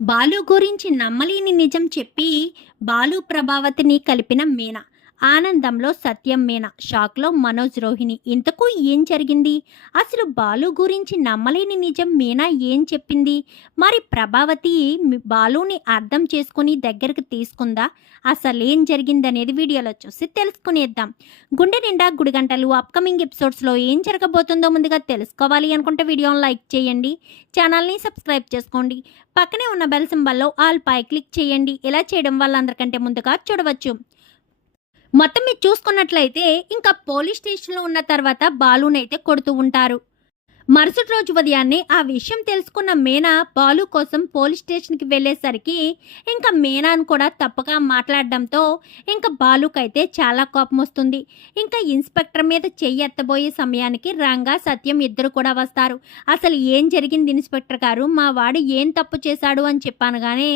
బాలు గురించి నమ్మలేని నిజం చెప్పి బాలు ప్రభావతిని కలిపిన మీనా. ఆనందంలో సత్యం మీనా, షాక్లో మనోజ్ రోహిణి. ఇంతకు ఏం జరిగింది? అసలు బాలు గురించి నమ్మలేని నిజం మీనా ఏం చెప్పింది? మరి ప్రభావతి బాలుని అర్థం చేసుకుని దగ్గరికి తీసుకుందా? అసలేం జరిగిందనేది వీడియోలో చూసి తెలుసుకునేద్దాం. గుండె నిండా గుడిగంటలు అప్కమింగ్ ఎపిసోడ్స్లో ఏం జరగబోతుందో ముందుగా తెలుసుకోవాలి అనుకుంటే వీడియోని లైక్ చేయండి, ఛానల్ని సబ్స్క్రైబ్ చేసుకోండి, పక్కనే ఉన్న బెల్ సింబల్లో ఆల్ పై క్లిక్ చేయండి. ఇలా చేయడం వల్ల అందరికంటే ముందుగా చూడవచ్చు. మొత్తం మీరు చూసుకున్నట్లయితే ఇంకా పోలీస్ స్టేషన్లో ఉన్న తర్వాత బాలునైతే కొడుతూ ఉంటారు. మరుసటి రోజు ఉదయాన్నే ఆ విషయం తెలుసుకున్న మీనా బాలు కోసం పోలీస్ స్టేషన్కి వెళ్ళేసరికి ఇంకా మీనాను కూడా తప్పుగా మాట్లాడడంతో ఇంకా బాలుకైతే చాలా కోపం వస్తుంది. ఇంకా ఇన్స్పెక్టర్ మీద చెయ్యి ఎత్తబోయే సమయానికి రంగా సత్యం ఇద్దరు కూడా వస్తారు. అసలు ఏం జరిగింది ఇన్స్పెక్టర్ గారు, మా వాడు ఏం తప్పు చేశాడు అని చెప్పానుగానే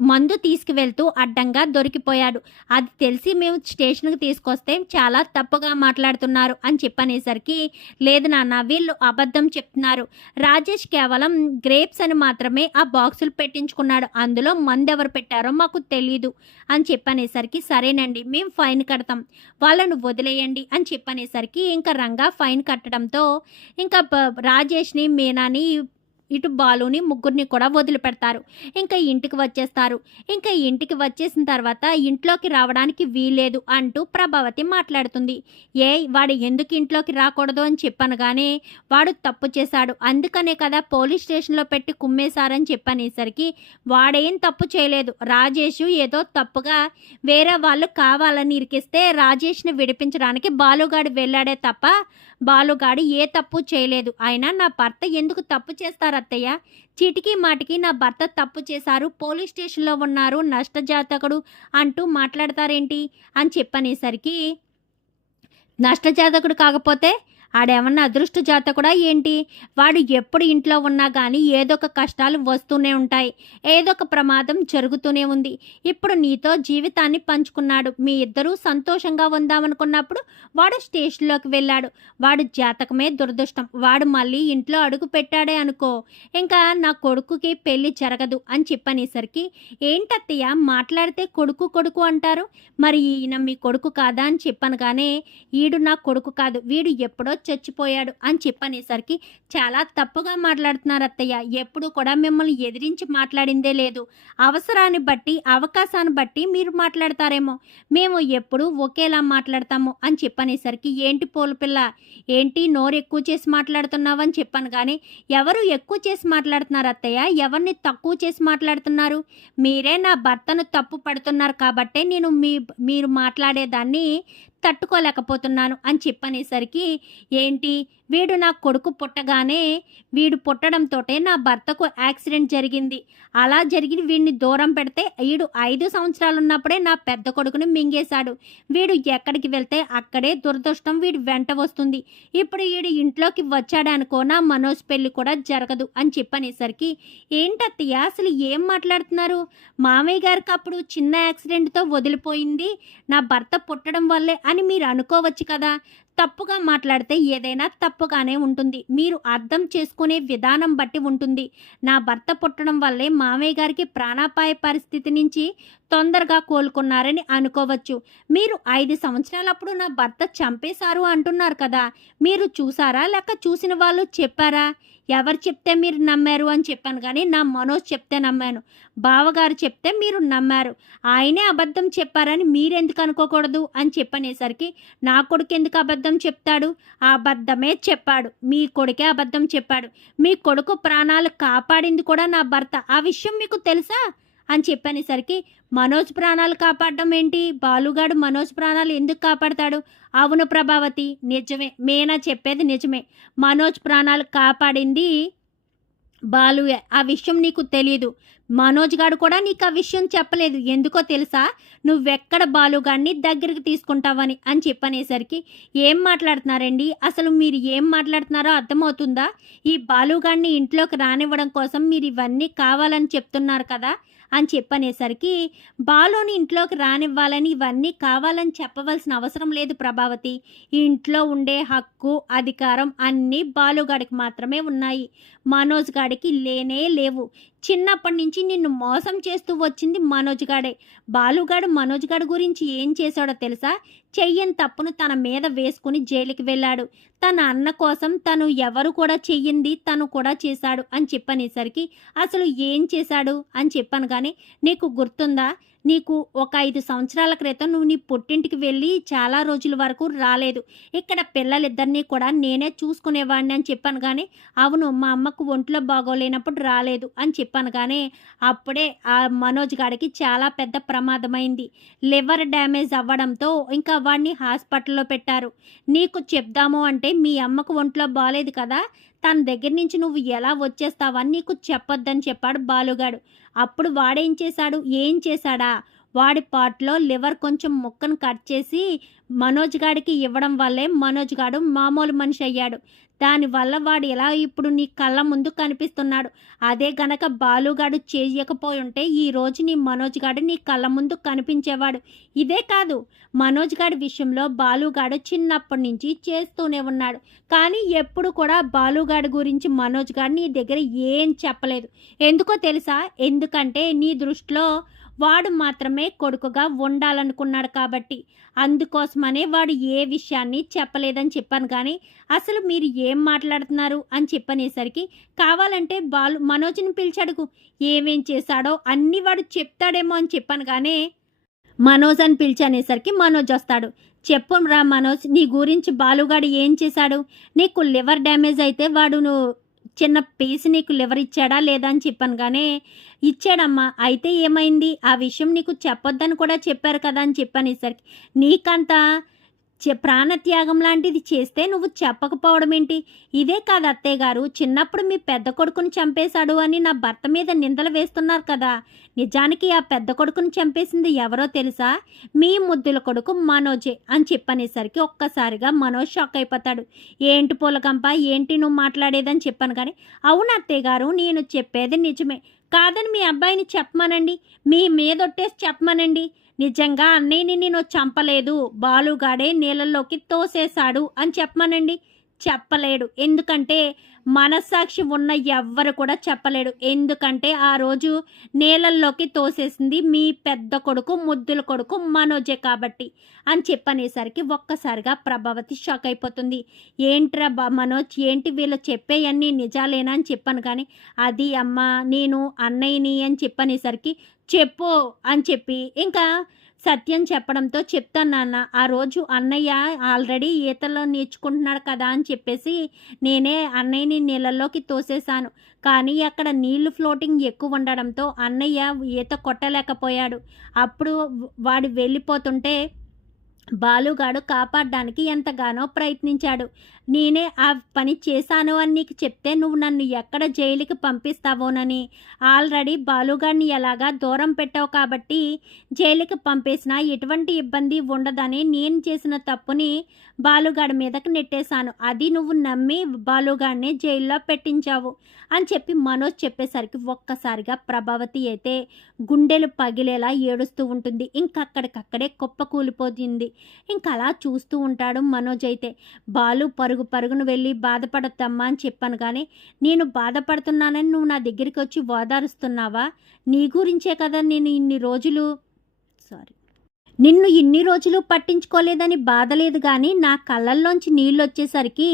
మందు తీసుకువెళ్తూ అడ్డంగా దొరికిపోయాడు. అది తెలిసి మేము స్టేషన్కి తీసుకొస్తే చాలా తప్పుగా మాట్లాడుతున్నారు అని చెప్పనేసరికి, లేదు నాన్న, వీళ్ళు అబద్ధం చెప్తున్నారు. రాజేష్ కేవలం గ్రేప్స్ అని మాత్రమే ఆ బాక్సులు పెట్టించుకున్నాడు, అందులో మందు ఎవరు పెట్టారో మాకు తెలీదు అని చెప్పనేసరికి, సరేనండి మేము ఫైన్ కడతాం, వాళ్ళను వదిలేయండి అని చెప్పనేసరికి ఇంకా రంగా ఫైన్ కట్టడంతో ఇంకా రాజేష్ని మీనాని ఇటు బాలుని ముగ్గురిని కూడా వదిలిపెడతారు. ఇంకా ఇంటికి వచ్చేస్తారు. ఇంకా ఇంటికి వచ్చేసిన తర్వాత ఇంట్లోకి రావడానికి వీల్లేదు అంటూ ప్రభావతి మాట్లాడుతుంది. వాడు ఎందుకు ఇంట్లోకి రాకూడదు అని చెప్పనగానే, వాడు తప్పు చేశాడు, అందుకనే కదా పోలీస్ స్టేషన్లో పెట్టి కుమ్మేశారని చెప్పనేసరికి, వాడేం తప్పు చేయలేదు, రాజేష్ ఏదో తప్పుగా వేరే వాళ్ళు కావాలని ఇరికిస్తే రాజేష్ని విడిపించడానికి బాలుగాడు వెళ్ళాడే తప్ప బాలుగాడు ఏ తప్పు చేయలేదు. అయినా నా భర్త ఎందుకు తప్పు చేస్తారు అత్తయ్య? చీటికి మాటికి నా భర్త తప్పు చేశారు, పోలీస్ స్టేషన్లో ఉన్నారు, నష్టజాతకుడు అంటూ మాట్లాడతారేంటి అని చెప్పనేసరికి, నష్టజాతకుడు కాకపోతే ఆడేమన్నా అదృష్ట జాతకుడా ఏంటి? వాడు ఎప్పుడు ఇంట్లో ఉన్నా కానీ ఏదో ఒక కష్టాలు వస్తూనే ఉంటాయి, ఏదో ఒక ప్రమాదం జరుగుతూనే ఉంది. ఇప్పుడు నీతో జీవితాన్ని పంచుకున్నాడు, మీ ఇద్దరూ సంతోషంగా ఉందామనుకున్నప్పుడు వాడు స్టేషన్లోకి వెళ్ళాడు. వాడు జాతకమే దురదృష్టం, వాడు మళ్ళీ ఇంట్లో అడుగు పెట్టాడే అనుకో, ఇంకా నా కొడుకుకి పెళ్లి జరగదు అని చెప్పనేసరికి, ఏంటత్తయ్య మాట్లాడితే కొడుకు కొడుకు అంటారు, మరి ఈయన మీ కొడుకు కాదా అని చెప్పాను. కానీ ఈడు నా కొడుకు కాదు, వీడు ఎప్పుడో చచ్చిపోయాడు అని చెప్పనేసరికి, చాలా తప్పుగా మాట్లాడుతున్నారు అత్తయ్య, ఎప్పుడు కూడా మిమ్మల్ని ఎదిరించి మాట్లాడిందే లేదు, అవసరాన్ని బట్టి అవకాశాన్ని బట్టి మీరు మాట్లాడతారేమో, మేము ఎప్పుడు ఒకేలా మాట్లాడతాము అని చెప్పనేసరికి, ఏంటి పోలుపిల్ల, ఏంటి నోరు ఎక్కువ చేసి మాట్లాడుతున్నావు అని చెప్పాను. కానీ ఎవరు ఎక్కువ చేసి మాట్లాడుతున్నారు అత్తయ్య, ఎవరిని తక్కువ చేసి మాట్లాడుతున్నారు? మీరే నా భర్తను తప్పు పడుతున్నారు కాబట్టే నేను మీరు మాట్లాడేదాన్ని తట్టుకోలేకపోతున్నాను అని చెప్పనేసరికి, ఏంటి వీడు నా కొడుకు పుట్టగానే, వీడు పుట్టడంతోటే నా భర్తకు యాక్సిడెంట్ జరిగింది, అలా జరిగి వీడిని దూరం పెడితే వీడు 5 సంవత్సరాలు ఉన్నప్పుడే నా పెద్ద కొడుకుని మింగేశాడు, వీడు ఎక్కడికి వెళ్తే అక్కడే దురదృష్టం వీడు వెంట వస్తుంది, ఇప్పుడు వీడు ఇంట్లోకి వచ్చాడనుకో నా మనోజ్ పెళ్ళి కూడా జరగదు అని చెప్పనేసరికి, ఏంటత్తయ్య అసలు ఏం మాట్లాడుతున్నారు? మామయ్య గారికి అప్పుడు చిన్న యాక్సిడెంట్తో వదిలిపోయింది నా భర్త పుట్టడం వల్లే అని మీరు అనుకోవచ్చు కదా. తప్పుగా మాట్లాడితే ఏదైనా తప్పుగానే ఉంటుంది, మీరు అర్థం చేసుకునే విధానం బట్టి ఉంటుంది. నా భర్త పుట్టడం వల్లే మామయ్య గారికి ప్రాణాపాయ పరిస్థితి నుంచి తొందరగా కోలుకున్నారని అనుకోవచ్చు. మీరు 5 సంవత్సరాలప్పుడు నా భర్త చంపేశారు అంటున్నారు కదా, మీరు చూసారా లేక చూసిన వాళ్ళు చెప్పారా? ఎవరు చెప్తే మీరు నమ్మారు అని చెప్పాను. కానీ నా మనోజ్ చెప్తే నమ్మాను, బావగారు చెప్తే మీరు నమ్మారు, ఆయనే అబద్ధం చెప్పారని మీరెందుకు అనుకోకూడదు అని చెప్పనేసరికి, నా కొడుకు ఎందుకు అబద్ధం చెప్తాడు? ఆ అబద్ధమే చెప్పాడు, మీ కొడుకే అబద్ధం చెప్పాడు, మీ కొడుకు ప్రాణాలు కాపాడింది కూడా నా భర్త, ఆ విషయం మీకు తెలుసా అని చెప్పనేసరికి, మనోజ్ ప్రాణాలు కాపాడడం ఏంటి? బాలుగాడు మనోజ్ ప్రాణాలు ఎందుకు కాపాడతాడు? అవును ప్రభావతి, నిజమే, మీనా చెప్పేది నిజమే, మనోజ్ ప్రాణాలు కాపాడింది బాలుయే, ఆ విషయం నీకు తెలియదు. మనోజ్ గారు కూడా నీకు ఆ విషయం చెప్పలేదు, ఎందుకో తెలుసా? నువ్వెక్కడ బాలుగాడిని దగ్గరికి తీసుకుంటావని అని చెప్పనేసరికి, ఏం మాట్లాడుతున్నారండి అసలు, మీరు ఏం మాట్లాడుతున్నారో అర్థమవుతుందా? ఈ బాలుగాడిని ఇంట్లోకి రానివ్వడం కోసం మీరు ఇవన్నీ కావాలని చెప్తున్నారు కదా అని చెప్పనేసరికి, బాలుని ఇంట్లోకి రానివ్వాలని ఇవన్నీ కావాలని చెప్పవలసిన అవసరం లేదు ప్రభావతి, ఈ ఇంట్లో ఉండే హక్కు అధికారం అన్నీ బాలుగాడికి మాత్రమే ఉన్నాయి, మనోజ్ గాడికి లేనే లేవు. చిన్నప్పటి నుంచి నిన్ను మోసం చేస్తూ వచ్చింది మనోజ్ గాడే. బాలుగాడు మనోజ్ గాడి గురించి ఏం చేశాడో తెలుసా? చెయ్యని తప్పును తన మీద వేసుకుని జైలుకి వెళ్ళాడు. తన అన్న కోసం తను ఎవరు కూడా చెయ్యింది తను కూడా చేశాడు అని చెప్పనేసరికి, అసలు ఏం చేశాడు అని చెప్పాను గానీ, నీకు గుర్తుందా? నీకు ఒక 5 సంవత్సరాల క్రితం నువ్వు నీ పుట్టింటికి వెళ్ళి చాలా రోజుల వరకు రాలేదు. ఇక్కడ పిల్లలిద్దరినీ కూడా నేనే చూసుకునేవాడిని అని చెప్పాను గానీ, అవును మా అమ్మకు ఒంట్లో బాగోలేనప్పుడు రాలేదు అని చెప్పాను గానీ, అప్పుడే ఆ మనోజ్ గాడికి చాలా పెద్ద ప్రమాదమైంది. లివర్ డ్యామేజ్ అవ్వడంతో ఇంకా వాడిని హాస్పిటల్‌లో పెట్టారు. నీకు చెప్దాము అంటే మీ అమ్మకు ఒంట్లో బాలేదు కదా! తన దగ్గర నుంచి నువ్వు ఎలా వచ్చేస్తావని నీకు చెప్పొద్దని చెప్పాడు బాలుగాడు. అప్పుడు వాడేం చేశాడు? ఏం చేశాడా? వాడి పార్ట్‌లో లివర్ కొంచెం ముక్కను కట్ చేసి మనోజ్ గాడికి ఇవ్వడం వల్లే మనోజ్ గాడు మామూలు మనిషి అయ్యాడు. దానివల్ల వాడు ఇలా ఇప్పుడు నీ కళ్ళ ముందు కనిపిస్తున్నాడు. అదే గనక బాలుగాడు చేయకపోయుంటే ఈరోజు నీ మనోజ్ గాడు నీ కళ్ళ ముందు కనిపించేవాడు. ఇదే కాదు, మనోజ్ గాడి విషయంలో బాలుగాడు చిన్నప్పటి నుంచి చేస్తూనే ఉన్నాడు. కానీ ఎప్పుడు కూడా బాలుగాడి గురించి మనోజ్ గాడు నీ దగ్గర ఏం చెప్పలేదు. ఎందుకో తెలుసా? ఎందుకంటే నీ దృష్టిలో వాడు మాత్రమే కొడుకుగా ఉండాలనుకున్నాడు కాబట్టి. అందుకోసమనే వాడు ఏ విషయాన్ని చెప్పలేదని చెప్పాను కానీ, అసలు మీరు ఏం మాట్లాడుతున్నారు అని చెప్పనేసరికి, కావాలంటే మనోజ్‌ని పిలిచి అడుగు. ఏమేం చేశాడో అన్నీ వాడు చెప్తాడేమో అని చెప్పాను గానీ, మనోజ్ అని పిలిచనేసరికి మనోజ్ వస్తాడు. చెప్పురా మనోజ్, నీ గురించి బాలుగాడు ఏం చేశాడు? నీకు లివర్ డ్యామేజ్ అయితే వాడు చిన్న పీస్ నీకు లివర్ ఇచ్చాడా లేదా అని చెప్పాను గానీ, ఇచ్చాడమ్మా. అయితే ఏమైంది? ఆ విషయం నీకు చెప్పొద్దని కూడా చెప్పారు కదా అని చెప్పనేసరికి, నీకంత ప్రాణత్యాగం లాంటిది చేస్తే నువ్వు చెప్పకపోవడం ఏంటి? ఇదే కాదు అత్తయ్య గారు, చిన్నప్పుడు మీ పెద్ద కొడుకుని చంపేశాడు అని నా భర్త మీద నిందలు వేస్తున్నారు కదా! నిజానికి ఆ పెద్ద కొడుకుని చంపేసింది ఎవరో తెలుసా? మీ ముద్దుల కొడుకు మనోజే అని చెప్పనేసరికి ఒక్కసారిగా మనోజ్ షాక్ అయిపోతాడు. ఏంటి పూలగంప, ఏంటి నువ్వు మాట్లాడేదని చెప్పాను కానీ, అవును అత్తయ్య గారు, నేను చెప్పేది నిజమే. కాదని మీ అబ్బాయిని చెప్పమనండి. మీ మీదొట్టేసి చెప్పమనండి. నిజంగా అన్నయ్యని నేను చంపలేదు, బాలుగాడే నీళ్ళల్లోకి తోసేశాడు అని చెప్పమనండి. చెప్పలేడు. ఎందుకంటే మనస్సాక్షి ఉన్న ఎవ్వరు కూడా చెప్పలేడు. ఎందుకంటే ఆ రోజు నీళ్ళల్లోకి తోసేసింది మీ పెద్ద కొడుకు, ముద్దుల కొడుకు మనోజే కాబట్టి అని చెప్పనేసరికి ఒక్కసారిగా ప్రభావతి షాక్ అయిపోతుంది. ఏంట్రా మనోజ్, ఏంటి వీళ్ళు చెప్పేయన్నీ నిజాలేనా అని చెప్పాను కానీ, అది అమ్మ నేను అన్నయ్యని అని చెప్పనేసరికి, చెప్పు అని చెప్పి ఇంకా సత్యం చెప్పడంతో, చెప్తాను నాన్న, ఆ రోజు అన్నయ్య ఆల్రెడీ ఈతలో నేర్చుకుంటున్నాడు కదా అని చెప్పేసి నేనే అన్నయ్యని నీళ్ళల్లోకి తోసేశాను. కానీ అక్కడ నీళ్లు ఫ్లోటింగ్ ఎక్కువ ఉండడంతో అన్నయ్య ఈత కొట్టలేకపోయాడు. అప్పుడు వాడు వెళ్ళిపోతుంటే బాలుగాడు కాపాడడానికి ఎంతగానో ప్రయత్నించాడు. నేనే ఆ పని చేశాను అని నీకు చెప్తే నువ్వు నన్ను ఎక్కడ జైలుకి పంపిస్తావోనని, ఆల్రెడీ బాలుగాడిని ఎలాగా దూరం పెట్టావు కాబట్టి జైలుకి పంపేసినా ఎటువంటి ఇబ్బంది ఉండదని నేను చేసిన తప్పుని బాలుగాడి మీదకి నెట్టేశాను. అది నువ్వు నమ్మి బాలుగాడిని జైల్లో పెట్టించావు అని చెప్పి మనోజ్ చెప్పేసరికి ఒక్కసారిగా ప్రభావతి అయితే గుండెలు పగిలేలా ఏడుస్తూ ఉంటుంది. ఇంకక్కడికక్కడే కుప్పకూలిపోతుంది. ఇంక అలా చూస్తూ ఉంటాడు మనోజ్ అయితే. బాలు పరుగు పరుగును వెళ్ళి, బాధపడొద్దమ్మా అని చెప్పాను కానీ, నేను బాధపడుతున్నానని నువ్వు నా దగ్గరికి వచ్చి ఓదారుస్తున్నావా? నీ గురించే కదా నేను నిన్ను ఇన్ని రోజులు పట్టించుకోలేదని బాధలేదు కానీ, నా కళ్ళల్లోంచి నీళ్ళొచ్చేసరికి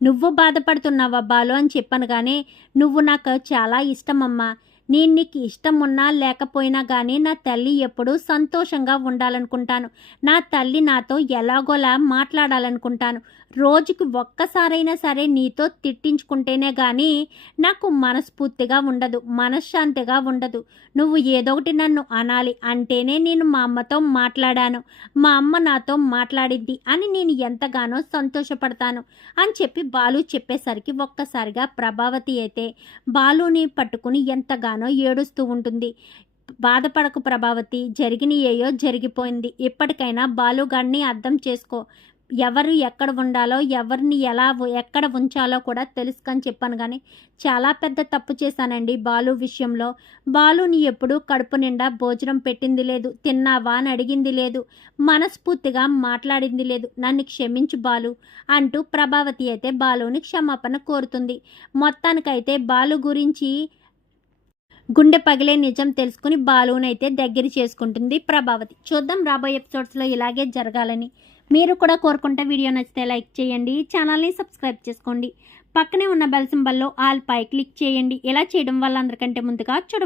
నువ్వు బాధపడుతున్నావా బాలు అని చెప్పాను కానీ, నువ్వు నాకు చాలా ఇష్టమమ్మా. నేను నీకు ఇష్టం ఉన్నా లేకపోయినా కానీ నా తల్లి ఎప్పుడూ సంతోషంగా ఉండాలనుకుంటాను. నా తల్లి నాతో ఎలాగోలా మాట్లాడాలనుకుంటాను. రోజుకి ఒక్కసారైనా సరే నీతో తిట్టించుకుంటేనే కానీ నాకు మనస్ఫూర్తిగా ఉండదు, మనశ్శాంతిగా ఉండదు. నువ్వు ఏదోకటి నన్ను అనాలి అంటేనే నేను మా అమ్మతో మాట్లాడాను, మా అమ్మ నాతో మాట్లాడింది అని నేను ఎంతగానో సంతోషపడతాను అని చెప్పి బాలు చెప్పేసరికి ఒక్కసారిగా ప్రభావతి అయితే బాలుని పట్టుకుని ఎంతగానో ఏడుస్తూ ఉంటుంది. బాధపడకు ప్రభావతి, జరిగినయేయో జరిగిపోయింది. ఇప్పటికైనా బాలుగాడిని అర్థం చేసుకో. ఎవరు ఎక్కడ ఉండాలో, ఎవరిని ఎక్కడ ఉంచాలో కూడా తెలుసుకని చెప్పాను కానీ, చాలా పెద్ద తప్పు చేశానండి బాలు విషయంలో. బాలుని ఎప్పుడూ కడుపు నిండా భోజనం పెట్టింది లేదు, తిన్నావా అని అడిగింది లేదు, మనస్ఫూర్తిగా మాట్లాడింది లేదు. నన్ను క్షమించు బాలు అంటూ ప్రభావతి అయితే బాలుని క్షమాపణ కోరుతుంది. మొత్తానికైతే బాలు గుండె పగిలే నిజం తెలుసుకుని బాలునైతే దగ్గర చేసుకుంటుంది ప్రభావతి. చూద్దాం రాబోయే ఎపిసోడ్స్లో ఇలాగే జరగాలని. మీరు కూడా కోరుకుంటే వీడియో నచ్చితే లైక్ చేయండి, ఛానల్ని సబ్స్క్రైబ్ చేసుకోండి, పక్కనే ఉన్న బెల్ సింబల్లో ఆల్ పై క్లిక్ చేయండి. ఇలా చేయడం వల్ల అందరికంటే ముందుగా